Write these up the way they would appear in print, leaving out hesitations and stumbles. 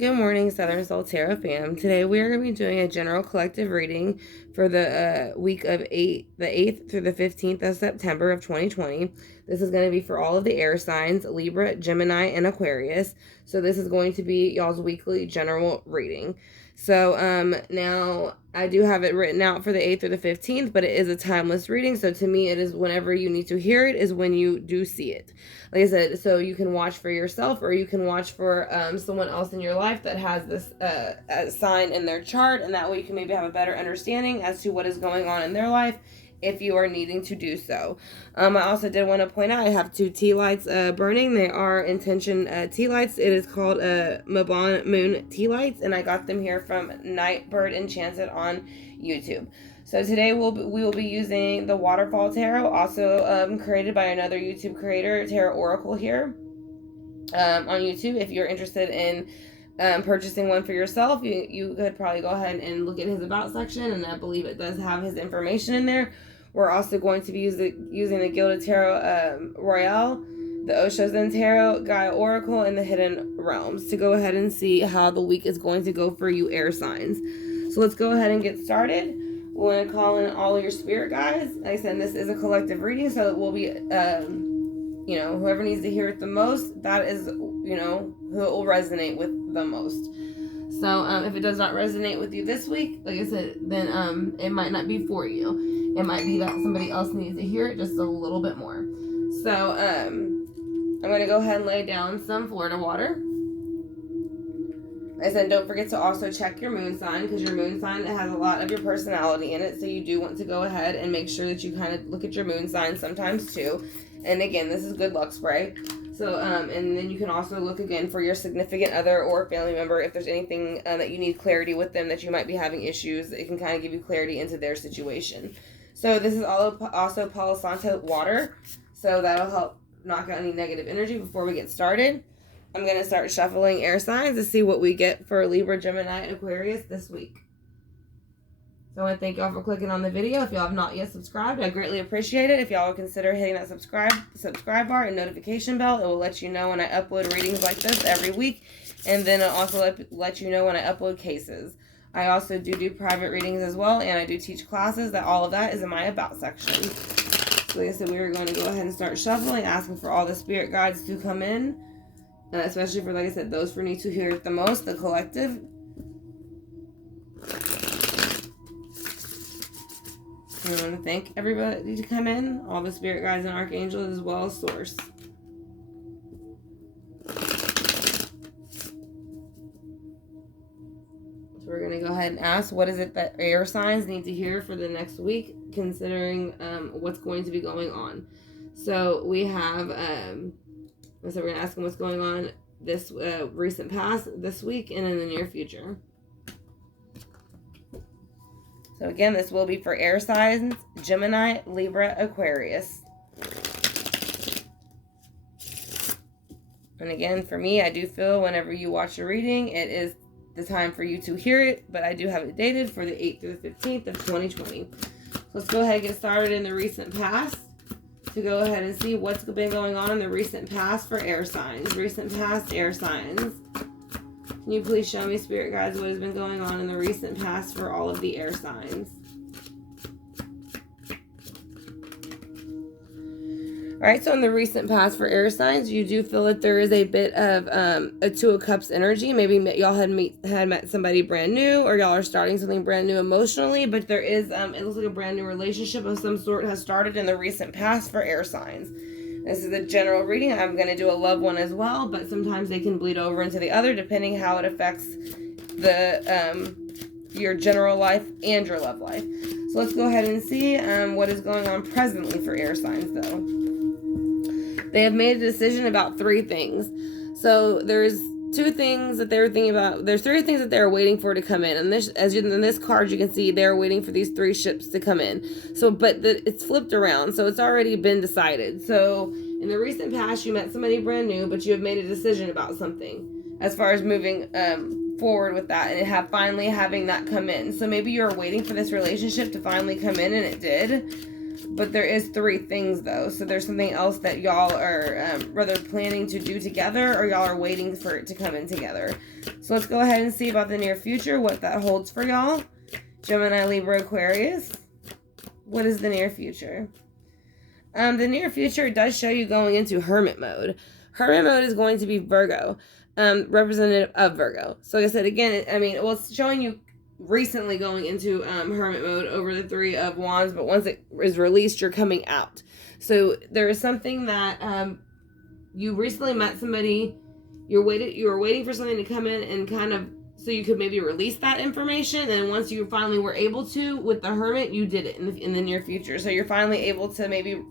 Good morning, Southern Soul Tarot fam. Today we are going to be doing a general collective reading for the week of the 8th through the 15th of September of 2020. This is going to be for all of the air signs, Libra, Gemini, and Aquarius. So this is going to be y'all's weekly general reading. So now I do have it written out for the 8th or the 15th, but it is a timeless reading. So to me, it is whenever you need to hear it is when you do see it. Like I said, so you can watch for yourself or you can watch for someone else in your life that has this sign in their chart, and that way you can maybe have a better understanding as to what is going on in their life if you are needing to do so. I also did want to point out I have 2 tea lights burning. They are intention tea lights. It is called Mabon Moon tea lights, and I got them here from Nightbird Enchanted on YouTube. So today we will be using the Waterfall Tarot, also created by another YouTube creator, Tarot Oracle here on YouTube. If you're interested in purchasing one for yourself, you could probably go ahead and look at his about section, and I believe it does have his information in there. We're also going to be using the Gilded Tarot Royale, the Osho Tarot, Gaia Oracle, and the Hidden Realms to go ahead and see how the week is going to go for you air signs. So let's go ahead and get started. We're going to call in all of your spirit guides. Like I said, this is a collective reading, so it will be, whoever needs to hear it the most, that is, who it will resonate with the most. So if it does not resonate with you this week, like I said, then it might not be for you. It might be that somebody else needs to hear it just a little bit more. So I'm going to go ahead and lay down some Florida water. I said, don't forget to also check your moon sign, because your moon sign has a lot of your personality in it. So you do want to go ahead and make sure that you kind of look at your moon sign sometimes too. And again, this is good luck spray. So, and then you can also look again for your significant other or family member. If there's anything that you need clarity with them, that you might be having issues, it can kind of give you clarity into their situation. So this is also Palo Santo water. So that'll help knock out any negative energy before we get started. I'm going to start shuffling air signs to see what we get for Libra, Gemini, and Aquarius this week. So I want to thank y'all for clicking on the video. If y'all have not yet subscribed, I greatly appreciate it. If y'all will consider hitting that subscribe bar and notification bell, it will let you know when I upload readings like this every week. And then it'll also let you know when I upload cases. I also do private readings as well, and I do teach classes. All of that is in my about section. So like I said, we are going to go ahead and start shuffling, asking for all the spirit guides to come in. Especially for, like I said, those who need to hear it the most, the collective. I want to thank everybody to come in, all the spirit guides and archangels, as well as source. So we're going to go ahead and ask, what is it that air signs need to hear for the next week, considering what's going to be going on. So we have... So we're going to ask them what's going on this recent past, this week, and in the near future. So again, this will be for air signs, Gemini, Libra, Aquarius. And again, for me, I do feel whenever you watch a reading, it is the time for you to hear it, but I do have it dated for the 8th through the 15th of 2020. So let's go ahead and get started in the recent past, to go ahead and see what's been going on in the recent past for air signs. Recent past air signs. Can you please show me, spirit guides, what has been going on in the recent past for all of the air signs? Alright, so in the recent past for air signs, you do feel that there is a bit of a 2 of Cups energy. Maybe y'all had met somebody brand new, or y'all are starting something brand new emotionally, but there is, it looks like a brand new relationship of some sort has started in the recent past for air signs. This is a general reading. I'm going to do a love one as well, but sometimes they can bleed over into the other, depending how it affects the your general life and your love life. So let's go ahead and see what is going on presently for air signs, though. They have made a decision about 3 things. So there's 2 things that they were thinking about. There's 3 things that they're waiting for to come in. And this, in this card, you can see they're waiting for these 3 ships to come in. So, but it's flipped around. So it's already been decided. So in the recent past, you met somebody brand new, but you have made a decision about something as far as moving forward with that, and finally having that come in. So maybe you're waiting for this relationship to finally come in, and it did. But there is 3 things, though. So there's something else that y'all are rather planning to do together, or y'all are waiting for it to come in together. So let's go ahead and see about the near future, what that holds for y'all. Gemini, Libra, Aquarius. What is the near future? The near future does show you going into hermit mode. Hermit mode is going to be Virgo, representative of Virgo. So like I said, again, I mean, well, it's showing you recently going into hermit mode over the 3 of Wands, but once it is released, you're coming out. So there is something that you recently met somebody, you were waiting for something to come in and kind of, so you could maybe release that information, and once you finally were able to with the hermit, you did it in the near future. So you're finally able to maybe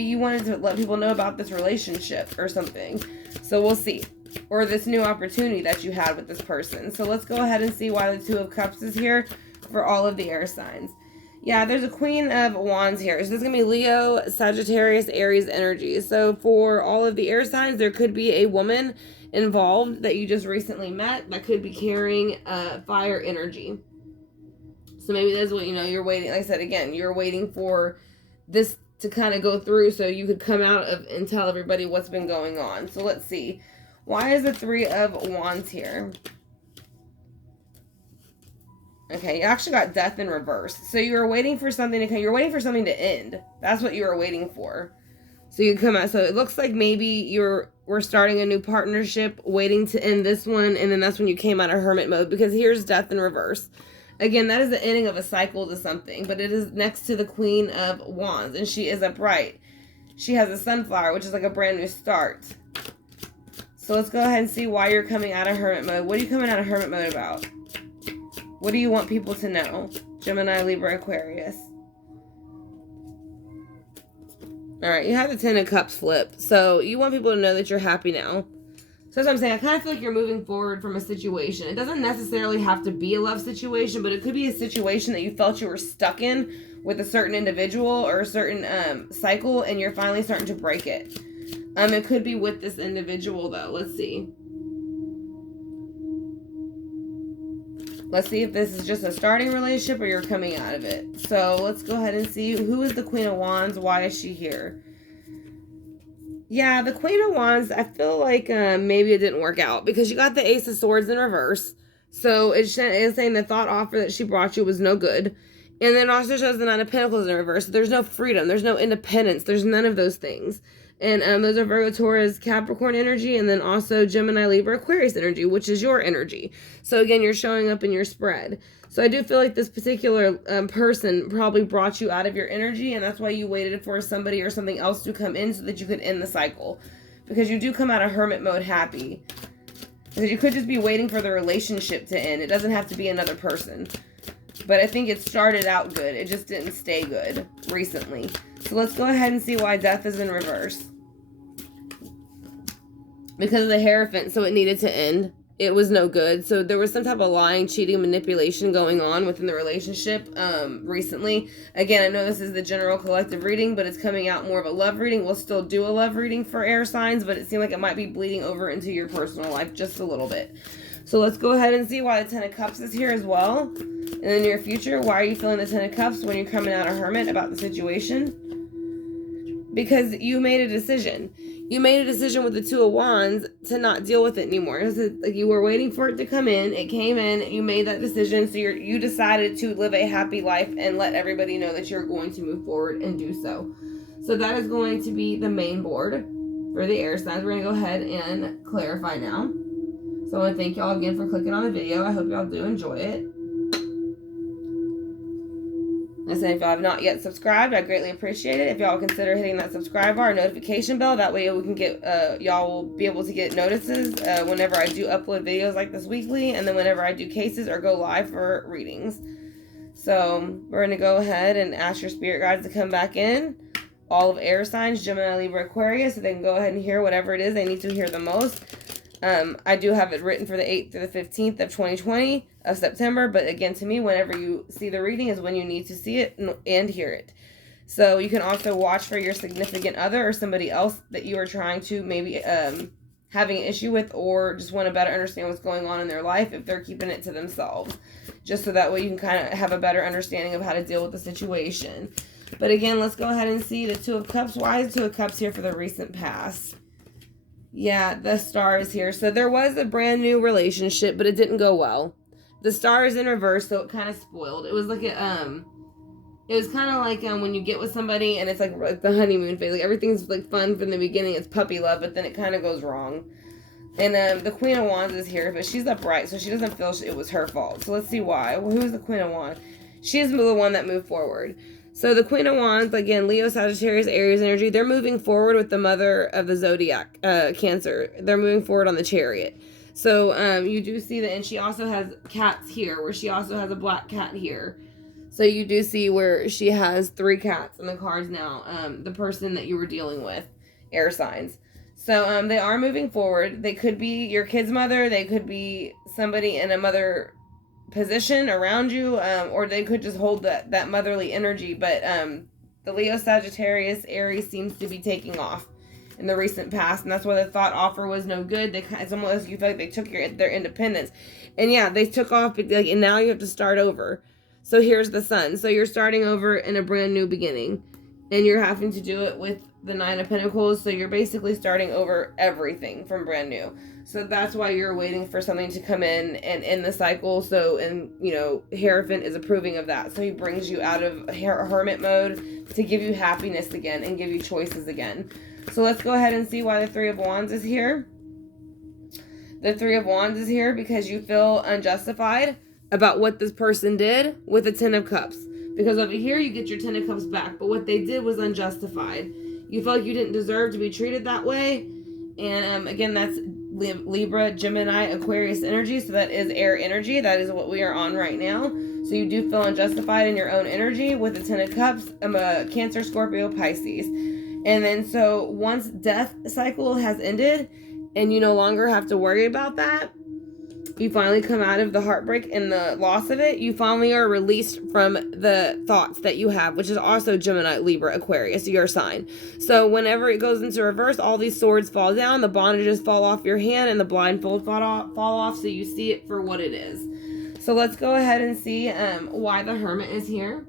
you wanted to let people know about this relationship or something. So we'll see. Or this new opportunity that you had with this person. So let's go ahead and see why the 2 of Cups is here for all of the air signs. Yeah, there's a Queen of Wands here. So this is going to be Leo, Sagittarius, Aries energy. So for all of the air signs, there could be a woman involved that you just recently met that could be carrying fire energy. So maybe that's what, you're waiting. Like I said, again, you're waiting for this to kind of go through so you could come out of and tell everybody what's been going on. So let's see. Why is the 3 of Wands here? Okay, you actually got death in reverse. So you were waiting for something to come. You're waiting for something to end. That's what you were waiting for. So you come out. So it looks like maybe we're starting a new partnership, waiting to end this one, and then that's when you came out of hermit mode, because here's death in reverse. Again, that is the ending of a cycle to something, but it is next to the Queen of Wands, and she is upright. She has a sunflower, which is like a brand new start. So let's go ahead and see why you're coming out of hermit mode. What are you coming out of hermit mode about? What do you want people to know? Gemini, Libra, Aquarius. All right, you have the 10 of Cups flip. So you want people to know that you're happy now. So that's what I'm saying. I kind of feel like you're moving forward from a situation. It doesn't necessarily have to be a love situation, but it could be a situation that you felt you were stuck in with a certain individual or a certain cycle, and you're finally starting to break it. It could be with this individual, though. Let's see. Let's see if this is just a starting relationship or you're coming out of it. So let's go ahead and see. Who is the Queen of Wands? Why is she here? Yeah, the Queen of Wands, I feel like maybe it didn't work out because you got the Ace of Swords in reverse. So it's saying the thought offer that she brought you was no good. And then also shows the Nine of Pentacles in reverse. So there's no freedom. There's no independence. There's none of those things. And those are Virgo, Taurus, Capricorn energy, and then also Gemini, Libra, Aquarius energy, which is your energy. So again, you're showing up in your spread. So I do feel like this particular person probably brought you out of your energy, and that's why you waited for somebody or something else to come in so that you could end the cycle. Because you do come out of hermit mode happy. Because you could just be waiting for the relationship to end. It doesn't have to be another person. But I think it started out good. It just didn't stay good recently. So let's go ahead and see why death is in reverse. Because of the Hierophant, so it needed to end. It was no good. So there was some type of lying, cheating, manipulation going on within the relationship recently. Again, I know this is the general collective reading, but it's coming out more of a love reading. We'll still do a love reading for air signs, but it seemed like it might be bleeding over into your personal life just a little bit. So let's go ahead and see why the Ten of Cups is here as well. In the near future, why are you feeling the Ten of Cups when you're coming out of hermit about the situation? Because you made a decision. You made a decision with the Two of Wands to not deal with it anymore. It was like you were waiting for it to come in. It came in. You made that decision. So you decided to live a happy life and let everybody know that you're going to move forward and do so. So that is going to be the main board for the air signs. We're going to go ahead and clarify now. So I want to thank y'all again for clicking on the video. I hope y'all do enjoy it. Listen, if y'all have not yet subscribed, I greatly appreciate it. If y'all consider hitting that subscribe bar, notification bell, that way we can get, y'all will be able to get notices whenever I do upload videos like this weekly, and then whenever I do cases or go live for readings. So we're going to go ahead and ask your spirit guides to come back in. All of air signs, Gemini, Libra, Aquarius, so they can go ahead and hear whatever it is they need to hear the most. I do have it written for the 8th through the 15th of 2020 of September, but again, to me, whenever you see the reading is when you need to see it and hear it. So you can also watch for your significant other or somebody else that you are trying to maybe having an issue with, or just want to better understand what's going on in their life if they're keeping it to themselves, just so that way you can kind of have a better understanding of how to deal with the situation. But again, let's go ahead and see the Two of Cups. Why is Two of Cups here for the recent past? Yeah, the Star is here. So there was a brand new relationship, but it didn't go well. The Star is in reverse, so it kind of spoiled. It was like it was kind of like when you get with somebody and it's like the honeymoon phase. Like everything's like fun from the beginning. It's puppy love, but then it kind of goes wrong. And the Queen of Wands is here, but she's upright, so she doesn't feel it was her fault. So let's see why. Well, who's the Queen of Wands? She's the one that moved forward. So the Queen of Wands, again, Leo, Sagittarius, Aries energy, they're moving forward with the mother of the zodiac, Cancer. They're moving forward on the Chariot. So you do see that, and she also has cats here, where she also has a black cat here. So you do see where she has 3 cats in the cards now, the person that you were dealing with, air signs. So they are moving forward. They could be your kid's mother. They could be somebody in a mother position around you, or they could just hold that motherly energy. But the Leo, Sagittarius, Aries seems to be taking off in the recent past, and that's why the thought offer was no good. It's almost you feel like they took their independence, and yeah, they took off. But and now you have to start over. So here's the Sun. So you're starting over in a brand new beginning, and you're having to do it with the 9 of Pentacles. So you're basically starting over everything from brand new. So that's why you're waiting for something to come in and end the cycle. So, and Hierophant is approving of that. So he brings you out of hermit mode to give you happiness again and give you choices again. So let's go ahead and see why the 3 of Wands is here. The 3 of Wands is here because you feel unjustified about what this person did with the 10 of Cups. Because over here you get your 10 of Cups back, but what they did was unjustified. You felt like you didn't deserve to be treated that way. And again, that's Libra, Gemini, Aquarius energy. So that is air energy. That is what we are on right now. So you do feel unjustified in your own energy with the 10 of Cups. I'm a Cancer, Scorpio, Pisces. And then so once death cycle has ended and you no longer have to worry about that, you finally come out of the heartbreak and the loss of it. You finally are released from the thoughts that you have, which is also Gemini, Libra, Aquarius, your sign. So whenever it goes into reverse, all these swords fall down, the bondages fall off your hand, and the blindfold fall off, so you see it for what it is. So let's go ahead and see why the Hermit is here.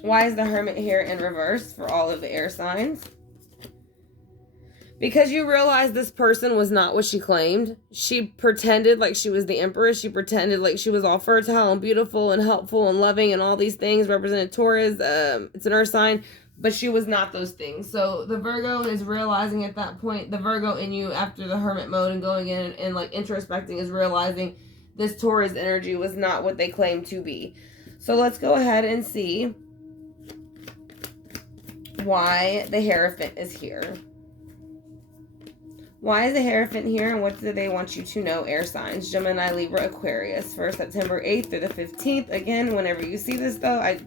Why is the Hermit here in reverse for all of the air signs? Because you realize this person was not what she claimed. She pretended like she was the Empress. She pretended like she was all fertile and beautiful and helpful and loving and all these things. Represented Taurus. It's an earth sign. But she was not those things. So the Virgo is realizing at that point, the Virgo in you after the Hermit mode and going in and like introspecting is realizing this Taurus energy was not what they claimed to be. So let's go ahead and see why the Hierophant is here. Why is the Hierophant here, and what do they want you to know, air signs? Gemini, Libra, Aquarius for September 8th through the 15th. Again, whenever you see this, though,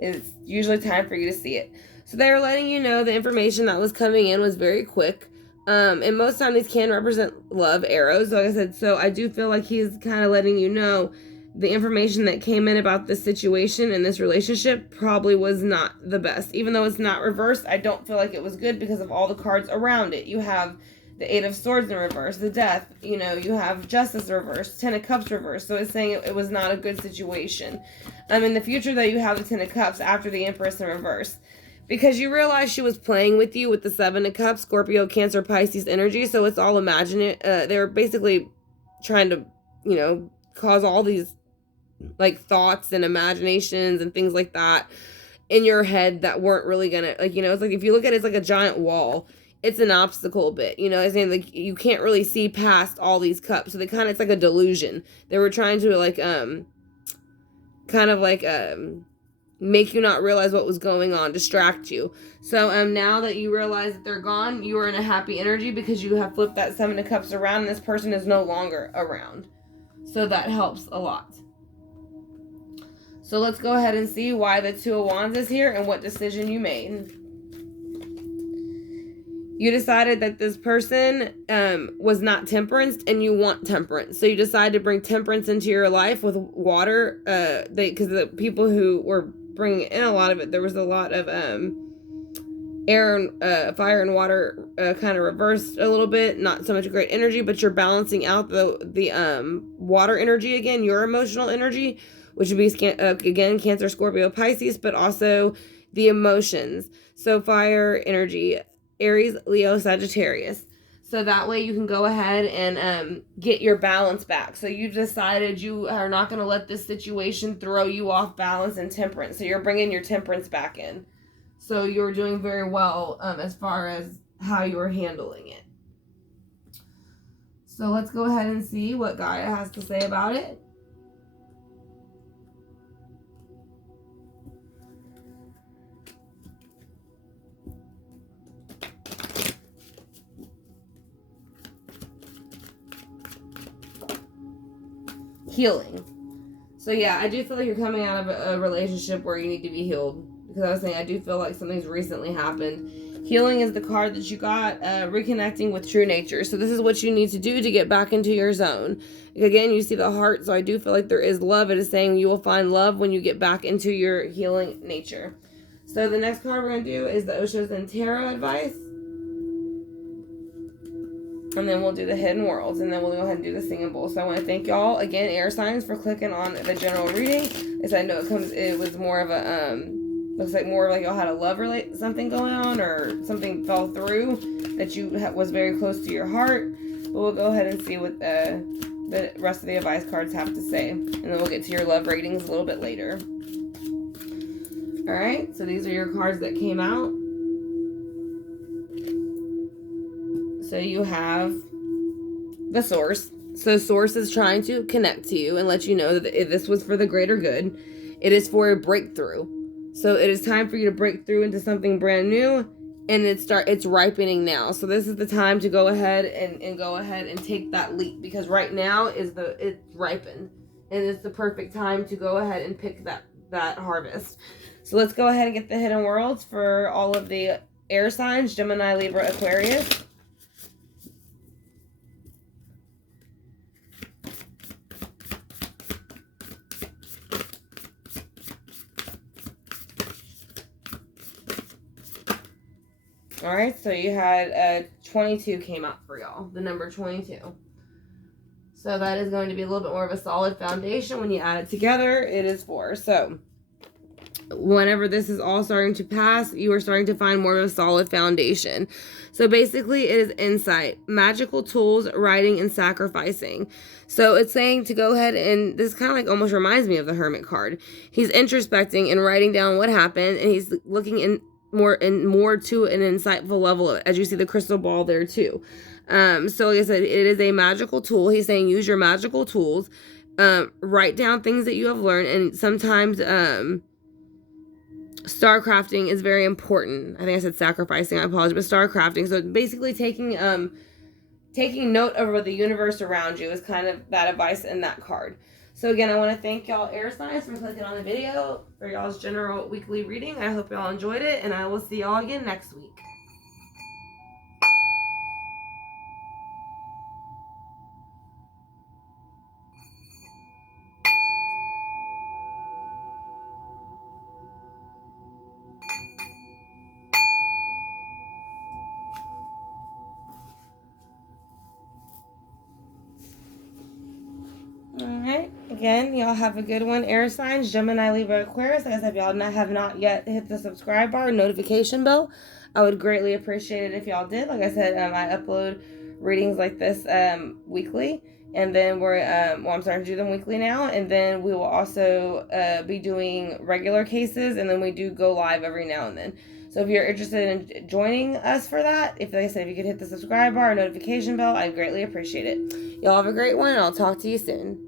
it's usually time for you to see it. So they're letting you know the information that was coming in was very quick. And most time these can represent love arrows, like I said. So I do feel like he's kind of letting you know the information that came in about this situation and this relationship probably was not the best. Even though it's not reversed, I don't feel like it was good because of all the cards around it. You have the 8 of Swords in reverse, the Death, you have Justice reverse, 10 of Cups reverse. So it's saying it was not a good situation. In the future, though, you have the 10 of Cups after the Empress in reverse. Because you realize she was playing with you with the 7 of Cups, Scorpio, Cancer, Pisces energy. So it's all imaginary. They were basically trying to, cause all these like thoughts and imaginations and things like that in your head that weren't really gonna, it's like if you look at it, it's like a giant wall. It's an obstacle bit, it's saying like you can't really see past all these cups. So it's like a delusion. They were trying to make you not realize what was going on, distract you. So now that you realize that they're gone, you are in a happy energy because you have flipped that 7 of Cups around and this person is no longer around. So that helps a lot. So let's go ahead and see why the 2 of Wands is here and what decision you made. You decided that this person was not temperance and you want temperance. So you decided to bring temperance into your life with water. Because the people who were bringing in a lot of it, there was a lot of air and fire and water kind of reversed a little bit. Not so much great energy, but you're balancing out the water energy again, your emotional energy, which would be, again, Cancer, Scorpio, Pisces, but also the emotions. So fire energy, Aries, Leo, Sagittarius. So that way you can go ahead and get your balance back. So you've decided you are not going to let this situation throw you off balance and temperance. So you're bringing your temperance back in. So you're doing very well as far as how you're handling it. So let's go ahead and see what Gaia has to say about it. Healing. So yeah, I do feel like you're coming out of a relationship where you need to be healed. Because I was saying, I do feel like something's recently happened. Healing is the card that you got, reconnecting with true nature. So this is what you need to do to get back into your zone. Again, you see the heart, so I do feel like there is love. It is saying you will find love when you get back into your healing nature. So the next card we're going to do is the Oshos and Tarot advice. And then we'll do the hidden worlds, and then we'll go ahead and do the singing bowl. So I want to thank y'all again, air signs, for clicking on the general reading. As I know it was more of a looks like more like y'all had a love something going on, or something fell through that was very close to your heart. But we'll go ahead and see what the rest of the advice cards have to say, and then we'll get to your love ratings a little bit later. All right, so these are your cards that came out. So you have the source. So source is trying to connect to you and let you know that if this was for the greater good, it is for a breakthrough. So it is time for you to break through into something brand new, and it's ripening now. So this is the time to go ahead and take that leap, because right now it's ripened, and it's the perfect time to go ahead and pick that harvest. So let's go ahead and get the hidden worlds for all of the air signs: Gemini, Libra, Aquarius. All right, so you had 22 came out for y'all, the number 22. So that is going to be a little bit more of a solid foundation. When you add it together, it is 4. So whenever this is all starting to pass, you are starting to find more of a solid foundation. So basically, it is insight, magical tools, writing, and sacrificing. So it's saying to go ahead, and this kind of like almost reminds me of the Hermit card. He's introspecting and writing down what happened, and he's looking in more to an insightful level, as you see the crystal ball there too. So like I said, it is a magical tool. He's saying use your magical tools, write down things that you have learned, and sometimes star crafting is very important. I think I said sacrificing, I apologize, but star crafting. So basically taking note of the universe around you is kind of that advice in that card. So again, I want to thank y'all air signs for clicking on the video for y'all's general weekly reading. I hope y'all enjoyed it, and I will see y'all again next week. Alright, again, y'all have a good one. Air signs, Gemini, Libra, Aquarius. Like I said, if y'all have not yet hit the subscribe bar, notification bell, I would greatly appreciate it if y'all did. Like I said, I upload readings like this weekly, and then I'm starting to do them weekly now, and then we will also be doing regular cases, and then we do go live every now and then. So if you're interested in joining us for that, like I said, if you could hit the subscribe bar or notification bell, I'd greatly appreciate it. Y'all have a great one, and I'll talk to you soon.